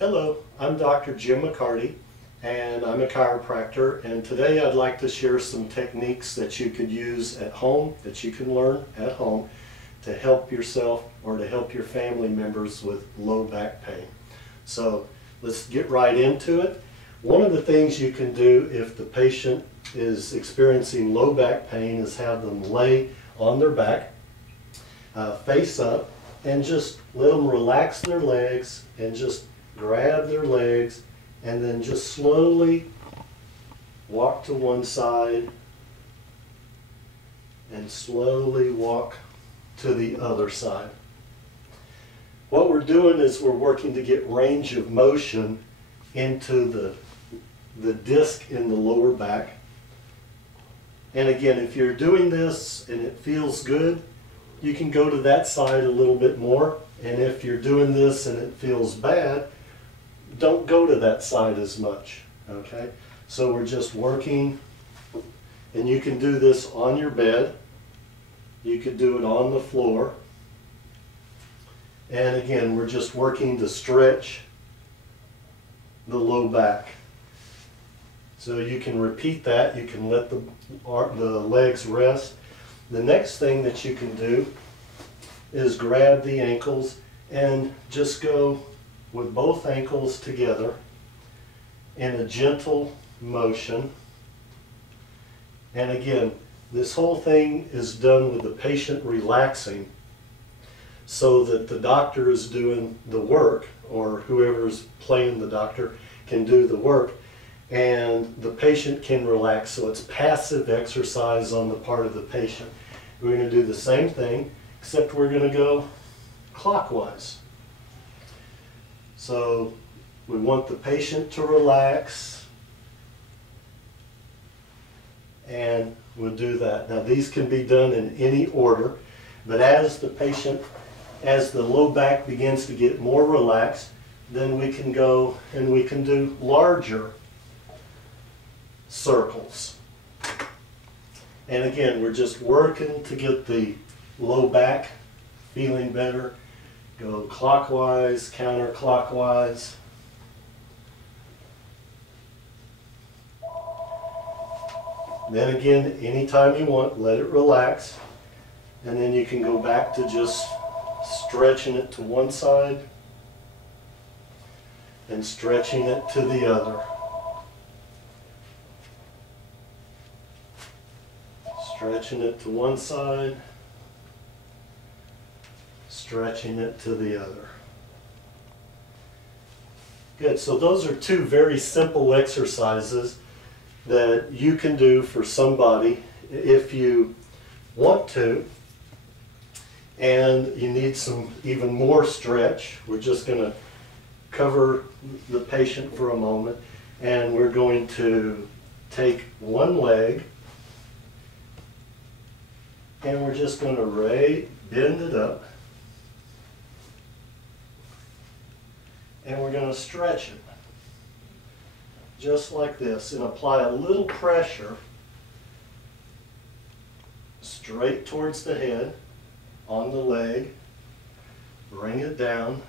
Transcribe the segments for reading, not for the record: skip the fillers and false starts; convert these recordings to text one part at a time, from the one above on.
Hello, I'm Dr. Jim McCarty, and I'm a chiropractor, and today I'd like to share some techniques that you could use at home, that you can learn at home to help yourself or to help your family members with low back pain. So let's get right into it. One of the things you can do if the patient is experiencing low back pain is have them lay on their back, face up, and just let them relax their legs and just grab their legs and then just slowly walk to one side and slowly walk to the other side. What we're doing is we're working to get range of motion into the disc in the lower back. And again, if you're doing this and it feels good, you can go to that side a little bit more. And if you're doing this and it feels bad, don't go to that side as much, okay? So we're just working, and you can do this on your bed. You could do it on the floor. And again, we're just working to stretch the low back. So you can repeat that. You can let the legs rest. The next thing that you can do is grab the ankles and just go with both ankles together in a gentle motion. And again, this whole thing is done with the patient relaxing so that the doctor is doing the work, or whoever's playing the doctor can do the work, and the patient can relax. So it's passive exercise on the part of the patient. We're going to do the same thing, except we're going to go clockwise. So we want the patient to relax, and we'll do that. Now these can be done in any order, but as the low back begins to get more relaxed, then we can go and we can do larger circles. And again, we're just working to get the low back feeling better. Go clockwise, counterclockwise. Then again, anytime you want, let it relax. And then you can go back to just stretching it to one side and stretching it to the other. Stretching it to one side, stretching it to the other. Good, so those are two very simple exercises that you can do for somebody if you want to, and you need some even more stretch. We're just going to cover the patient for a moment, and we're going to take one leg and we're just going to bend it up, and we're going to stretch it just like this and apply a little pressure straight towards the head on the leg. Bring it down,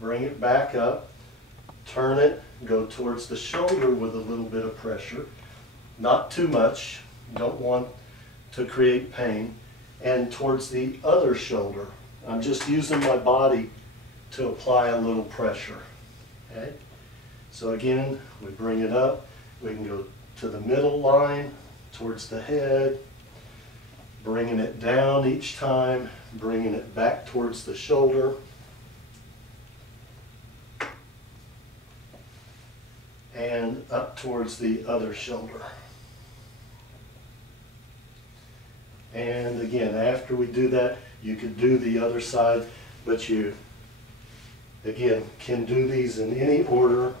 bring it back up, turn it, go towards the shoulder with a little bit of pressure, not too much, you don't want to create pain, and towards the other shoulder. I'm just using my body to apply a little pressure. Okay? So again, we bring it up, we can go to the middle line, towards the head, bringing it down each time, bringing it back towards the shoulder. And up towards the other shoulder. And again, after we do that, you could do the other side, but you, again, can do these in any order.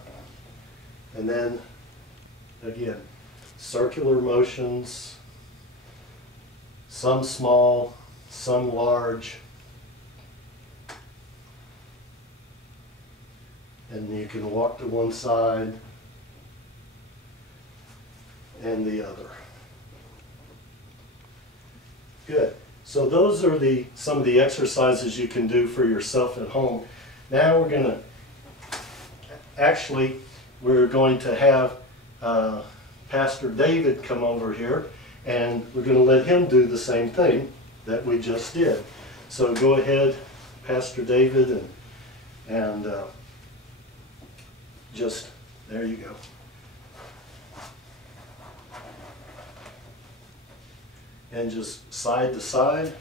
And then, again, circular motions, some small, some large. And you can walk to one side and the other. Good. So those are some of the exercises you can do for yourself at home. Now we're going to actually, we're going to have Pastor David come over here, and we're going to let him do the same thing that we just did. So go ahead, Pastor David, and just, there you go. And just side to side.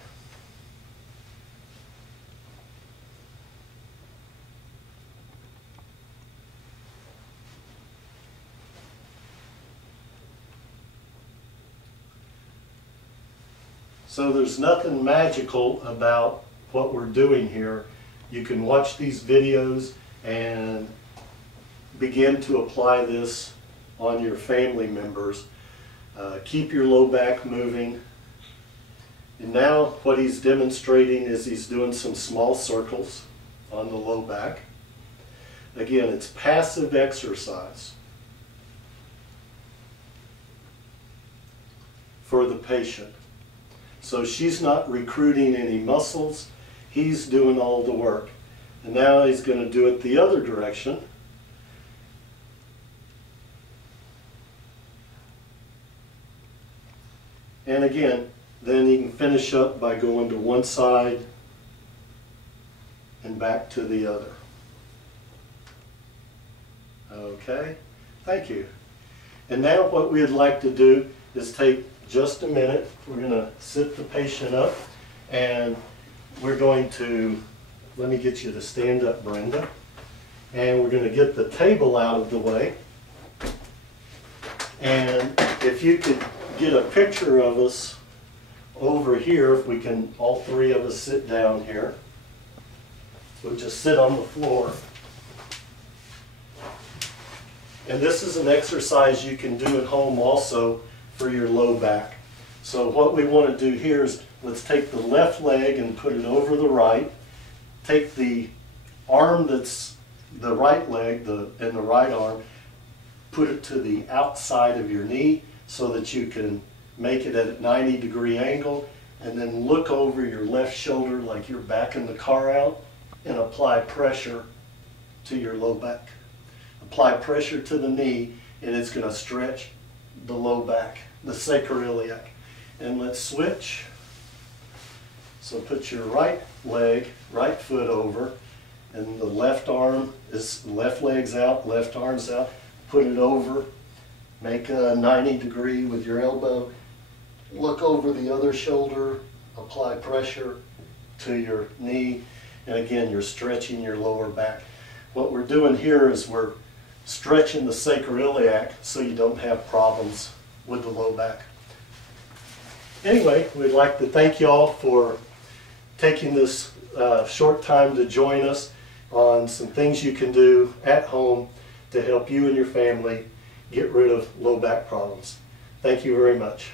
So there's nothing magical about what we're doing here. You can watch these videos and begin to apply this on your family members. Keep your low back moving. And now what he's demonstrating is he's doing some small circles on the low back. Again, it's passive exercise for the patient. So she's not recruiting any muscles, he's doing all the work. And now he's going to do it the other direction. And again, then he can finish up by going to one side and back to the other. Okay, thank you. And now what we'd like to do is take just a minute. We're going to sit the patient up, and we're going to, let me get you to stand up, Brenda. And we're going to get the table out of the way. And if you could get a picture of us over here, if we can, all three of us sit down here. We'll just sit on the floor. And this is an exercise you can do at home also for your low back. So what we want to do here is, let's take the left leg and put it over the right. Take the arm that's the right leg and the right arm, put it to the outside of your knee so that you can make it at a 90-degree angle, and then look over your left shoulder like you're backing the car out and apply pressure to your low back. Apply pressure to the knee, and it's going to stretch the low back, the sacroiliac. And let's switch. So put your right leg, right foot over, and the left arm is, left leg's out, left arm's out. Put it over, make a 90-degree with your elbow. Look over the other shoulder, apply pressure to your knee, and again, you're stretching your lower back. What we're doing here is we're stretching the sacroiliac so you don't have problems with the low back. Anyway, we'd like to thank you all for taking this short time to join us on some things you can do at home to help you and your family get rid of low back problems. Thank you very much.